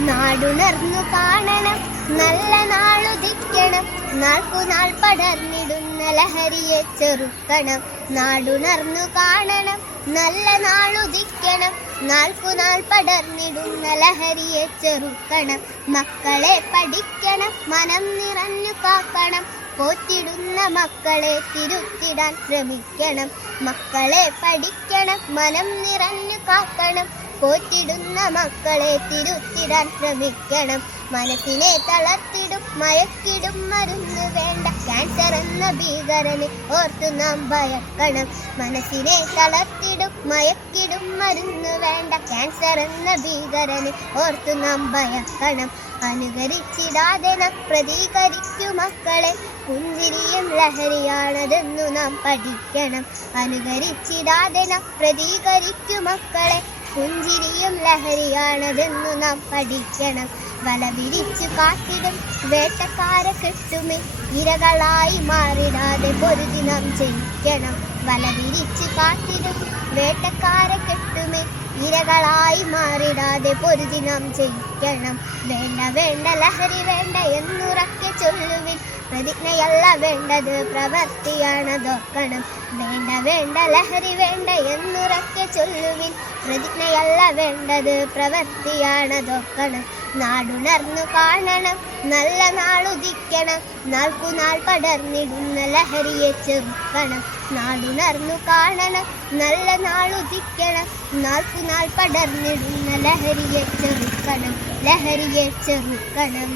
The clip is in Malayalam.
നാടുണർന്നു കാണണം, നല്ല നാളുദിക്കണം, നാൾക്കുനാൾ പടർന്നിടുന്ന ലഹരിയെ ചെറുക്കണം. നാടുണർന്നു കാണണം, നല്ല നാളുദിക്കണം, നാൾക്കുനാൾ പടർന്നിടുന്ന ലഹരിയെ ചെറുക്കണം. മക്കളെ പഠിക്കണം, മനം നിറഞ്ഞു കാക്കണം, പോറ്റിടുന്ന മക്കളെ തിരുത്തിടാൻ ശ്രമിക്കണം. മക്കളെ പഠിക്കണം, മനം നിറഞ്ഞു കാക്കണം, പോറ്റിടുന്ന മക്കളെ തിരുത്തിടാൻ ശ്രമിക്കണം. മനസ്സിനെ തളർത്തിടും മയക്കിടും മരുന്ന് വേണ്ട, ക്യാൻസർ എന്ന ഭീകരനെ ഓർത്തു നാം ഭയക്കണം. മനസ്സിനെ തളർത്തിടും മയക്കിടും മരുന്ന് വേണ്ട, ക്യാൻസർ എന്ന ഭീകരനെ ഓർത്തു നാം ഭയക്കണം. അനുകരിച്ചിടാതെ നാം പ്രതികരിക്കു മക്കളെ, പുഞ്ചിരിയും ലഹരിയാണതെന്നു നാം പഠിക്കണം. അനുകരിച്ചിടാതെ നാം പ്രതികരിക്കു മക്കളെ, പുഞ്ചിരിയും ലഹരിയാണതെന്നു നാം പഠിക്കണം. വല വിരിച്ചു കാട്ടിടും വേട്ടക്കാരെ കെട്ടുമേ, ഇരകളായി മാറിടാതെ പൊരുതി നാം ജയിക്കണം. വല വിരിച്ചു കാട്ടിടും വേട്ടക്കാരെ കെട്ടുമേ, ഇരകളായി മാറിടാതെ പൊരുതി നാം ജയിക്കണം. വേണ്ട വേണ്ട ലഹരി വേണ്ട എന്നുറക്കെ ചൊല്ലുവിൻ, പ്രതിജ്ഞയല്ല വേണ്ടത് പ്രവൃത്തിയാണതോർക്കണം. വേണ്ട വേണ്ട ലഹരി വേണ്ട എന്നുറക്കെ ചൊല്ലുവിൻ, പ്രതിജ്ഞയല്ല വേണ്ടത് പ്രവൃത്തിയാണതോർക്കണം. നാടുണർന്നു കാണണം, നല്ല നാളുദിക്കണം, നാൾക്കുനാൾ പടർന്നിടുന്ന ലഹരിയെ ചെറുക്കണം. നാടുണർന്നു കാണണം, നല്ല നാളുദിക്കണം, നാൾക്കുനാൾ പടർന്നിടുന്ന ലഹരിയെ ചെറുക്കണം. ലഹരിയെ ചെറുക്കണം.